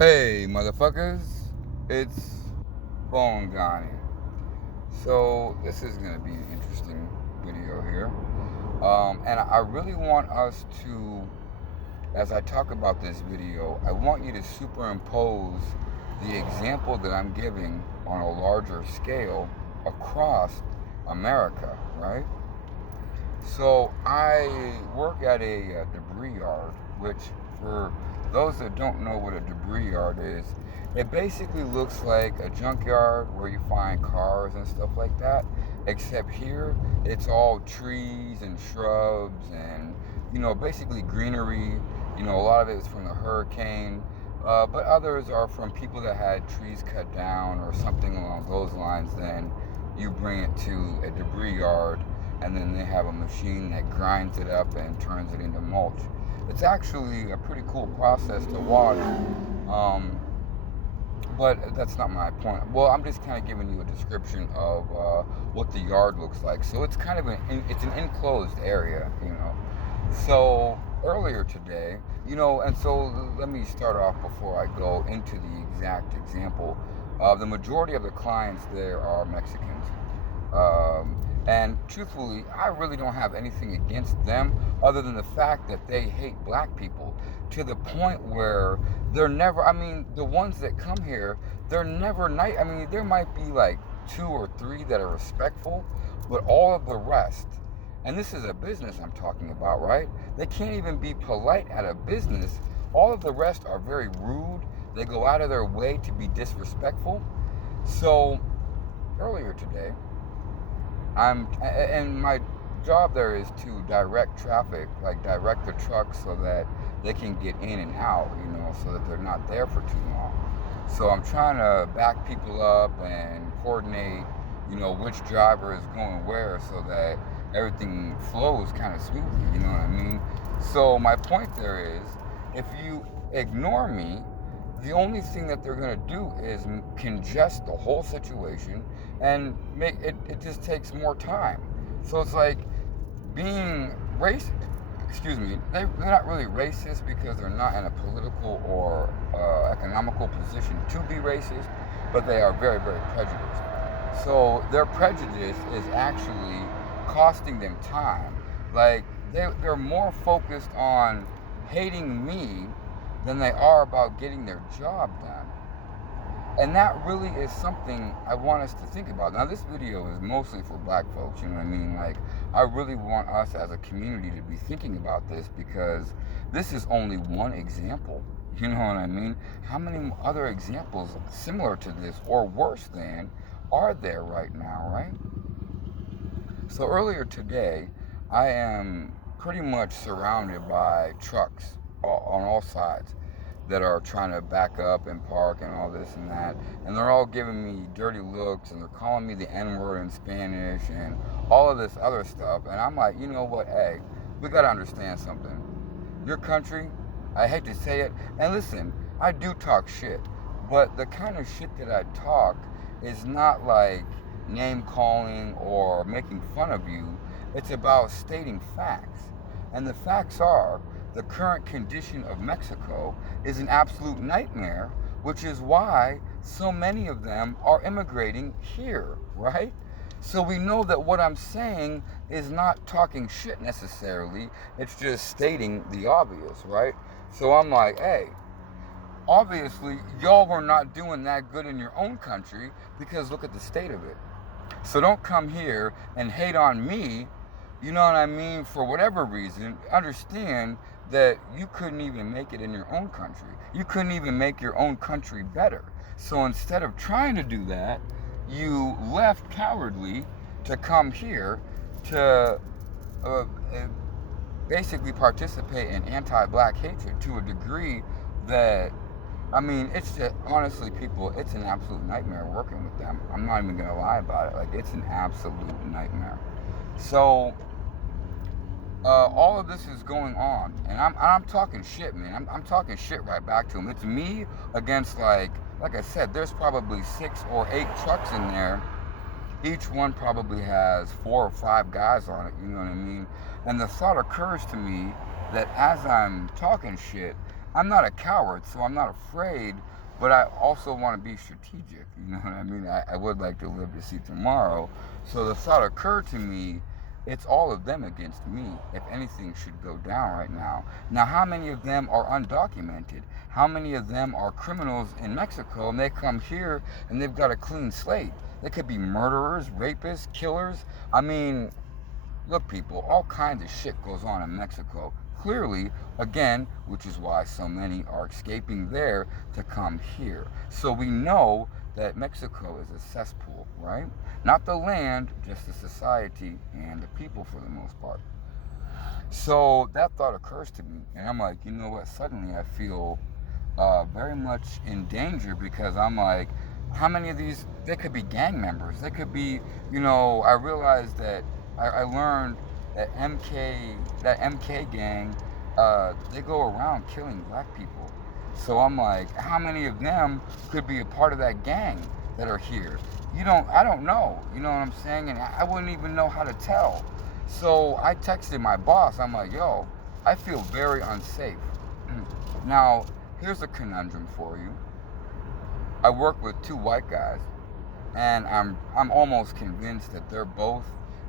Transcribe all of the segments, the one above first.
Hey, motherfuckers, it's Bone Ghani. So, this is going to be an interesting video here. And I really want us to, as I talk about this video, I want you to superimpose the example that I'm giving on a larger scale across America, right? So I work at a debris yard, which for those that don't know what a debris yard is, it basically looks like a junkyard where you find cars and stuff like that. Except here, it's all trees and shrubs and, basically greenery. A lot of it is from the hurricane, but others are from people that had trees cut down or something along those lines. Then you bring it to a debris yard, and then they have a machine that grinds it up and turns it into mulch. It's actually a pretty cool process to watch, but that's not my point. Well, I'm just kind of giving you a description of what the yard looks like. So it's kind of it's an enclosed area. So earlier today, and so let me start off before I go into the exact example. The majority of the clients there are Mexicans. And truthfully, I really don't have anything against them other than the fact that they hate black people to the point where they're never, the ones that come here, they're never nice. There might be like 2 or 3 that are respectful, but all of the rest, and this is a business I'm talking about, right? They can't even be polite at a business. All of the rest are very rude. They go out of their way to be disrespectful. So earlier today, and my job there is to direct traffic, like direct the trucks so that they can get in and out, so that they're not there for too long. So I'm trying to back people up and coordinate, which driver is going where so that everything flows kind of smoothly, you know what I mean? So my point there is, if you ignore me, the only thing that they're going to do is congest the whole situation and make it just takes more time. So it's like being racist. Excuse me, they're not really racist because they're not in a political or economical position to be racist, but they are very, very prejudiced. So their prejudice is actually costing them time. Like they're more focused on hating me than they are about getting their job done. And that really is something I want us to think about. Now, this video is mostly for black folks, you know what I mean? Like, I really want us as a community to be thinking about this because this is only one example. You know what I mean? How many other examples similar to this or worse than are there right now, right? So earlier today, I am pretty much surrounded by trucks on all sides that are trying to back up and park and all this and that, and they're all giving me dirty looks and they're calling me the N-word in Spanish and all of this other stuff. And I'm like, you know what, hey, we got to understand something. Your country, I hate to say it, and listen, I do talk shit, but the kind of shit that I talk is not like name calling or making fun of you. It's about stating facts. And the facts are, the current condition of Mexico is an absolute nightmare, which is why so many of them are immigrating here, right? So we know that what I'm saying is not talking shit necessarily, it's just stating the obvious, right? So I'm like, hey, obviously y'all were not doing that good in your own country because look at the state of it. So don't come here and hate on me, you know what I mean, for whatever reason. Understand that you couldn't even make it in your own country. You couldn't even make your own country better. So instead of trying to do that, you left cowardly to come here to basically participate in anti-black hatred to a degree that, it's just, honestly, people, it's an absolute nightmare working with them. I'm not even going to lie about it. Like, it's an absolute nightmare. So, all of this is going on, and I'm talking shit, man. I'm talking shit right back to them. It's me against, like I said, there's probably 6 or 8 trucks in there. Each one probably has 4 or 5 guys on it, you know what I mean? And the thought occurs to me that as I'm talking shit, I'm not a coward, so I'm not afraid, but I also want to be strategic. You know what I mean? I would like to live to see tomorrow. So the thought occurred to me, it's all of them against me if anything should go down right now. Now, how many of them are undocumented? How many of them are criminals in Mexico and they come here and they've got a clean slate? They could be murderers, rapists, killers. I mean, look, people, all kinds of shit goes on in Mexico. Clearly, again, which is why so many are escaping there to come here. So we know that Mexico is a cesspool, right? Not the land, just the society and the people for the most part. So that thought occurs to me, and I'm like, you know what? Suddenly I feel very much in danger because I'm like, how many of these? They could be gang members. They could be, I realized that I learned that MK gang, they go around killing black people. So I'm like, how many of them could be a part of that gang that are here? I don't know. You know what I'm saying? And I wouldn't even know how to tell. So I texted my boss. I'm like, yo, I feel very unsafe. Now, here's a conundrum for you. I work with two white guys, and I'm almost convinced that they're both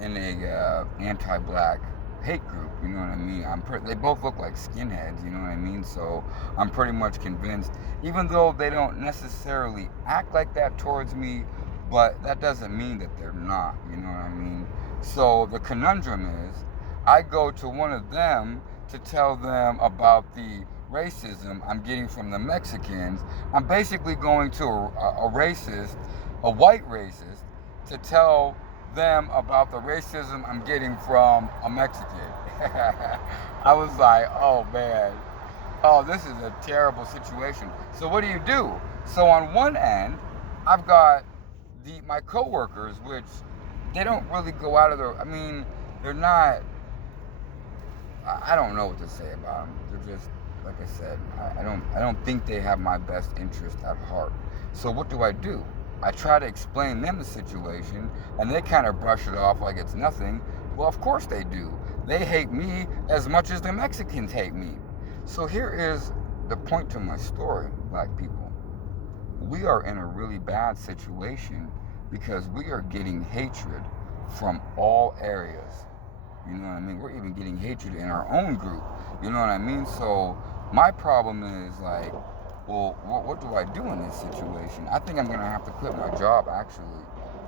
in a anti-black hate group. You know what I mean? They both look like skinheads. You know what I mean? So I'm pretty much convinced, even though they don't necessarily act like that towards me, but that doesn't mean that they're not. You know what I mean? So the conundrum is, I go to one of them to tell them about the racism I'm getting from the Mexicans. I'm basically going to a racist, a white racist, to tell them about the racism I'm getting from a Mexican. I was like, oh man, this is a terrible situation. So what do? So on one end, I've got my coworkers, which they don't really go out of they're not, I don't know what to say about them. They're just, like I said, I don't think they have my best interest at heart. So what do? I try to explain them the situation, and they kind of brush it off like it's nothing. Well, of course they do. They hate me as much as the Mexicans hate me. So here is the point to my story, black people. We are in a really bad situation because we are getting hatred from all areas. You know what I mean? We're even getting hatred in our own group. You know what I mean? So my problem is like, well, what do I do in this situation? I think I'm going to have to quit my job, actually,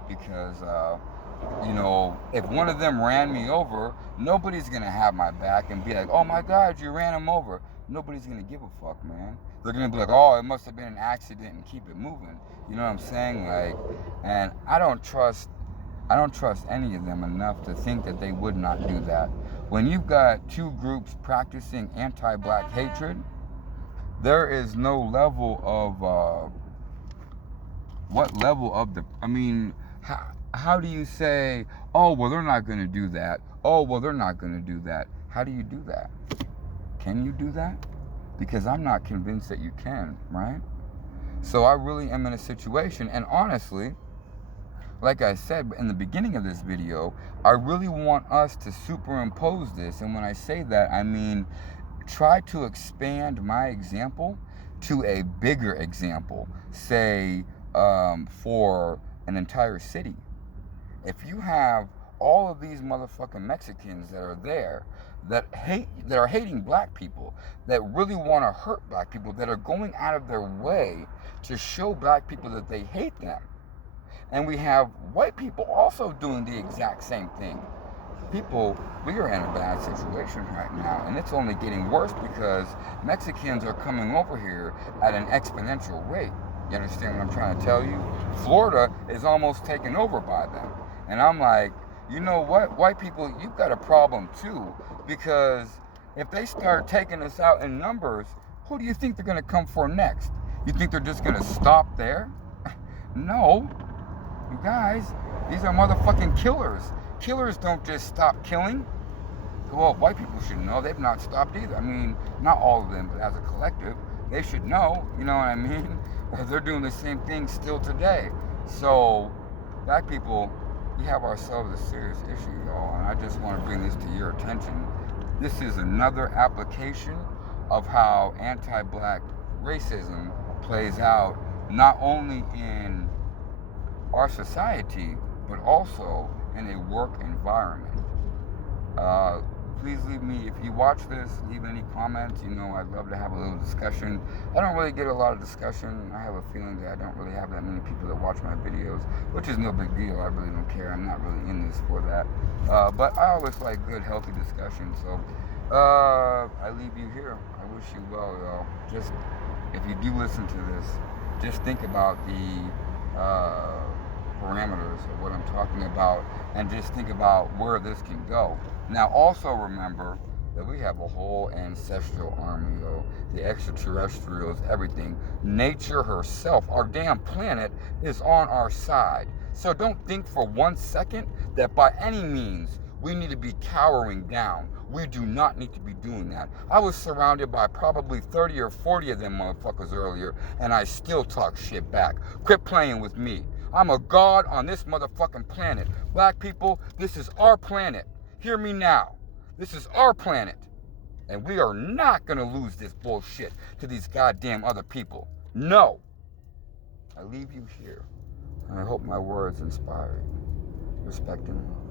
because, if one of them ran me over, nobody's going to have my back and be like, oh my God, you ran him over. Nobody's going to give a fuck, man. They're going to be like, oh, it must have been an accident, and keep it moving. You know what I'm saying? Like, and I don't trust any of them enough to think that they would not do that. When you've got two groups practicing anti-black hatred, there is no level of how do you say, oh, well, they're not going to do that. Oh, well, they're not going to do that. How do you do that? Can you do that? Because I'm not convinced that you can, right? So I really am in a situation, and honestly, like I said in the beginning of this video, I really want us to superimpose this. And when I say that, I mean try to expand my example to a bigger example, say for an entire city. If you have all of these motherfucking Mexicans that are there, that are hating black people, that really want to hurt black people, that are going out of their way to show black people that they hate them, and we have white people also doing the exact same thing. People, we are in a bad situation right now, and it's only getting worse because Mexicans are coming over here at an exponential rate. You understand what I'm trying to tell you? Florida is almost taken over by them. And I'm like, you know what? White people, you've got a problem too, because if they start taking us out in numbers, who do you think they're going to come for next? You think they're just going to stop there? No. You guys, these are motherfucking killers. Killers don't just stop killing. Well, white people should know. They've not stopped either. I mean, not all of them, but as a collective, they should know. You know what I mean? They're doing the same thing still today. So, black people, we have ourselves a serious issue, y'all. And I just want to bring this to your attention. This is another application of how anti-black racism plays out not only in our society, but also in a work environment. Uh, Please leave me, if you watch this, leave any comments. I'd love to have a little discussion. I don't really get a lot of discussion. I have a feeling that I don't really have that many people that watch my videos, which is no big deal. I really don't care. I'm not really in this for that. But I always like good, healthy discussion. So I leave you here. I wish you well, y'all. Just, if you do listen to this, just think about the parameters of what I'm talking about, and just think about where this can go. Now, also remember that we have a whole ancestral army, yo. The extraterrestrials, everything. Nature herself, our damn planet, is on our side. So don't think for 1 second that by any means we need to be cowering down. We do not need to be doing that. I was surrounded by probably 30 or 40 of them motherfuckers earlier, and I still talk shit back. Quit playing with me. I'm a god on this motherfucking planet. Black people, this is our planet. Hear me now. This is our planet. And we are not going to lose this bullshit to these goddamn other people. No. I leave you here. And I hope my words inspire you. Respect and love.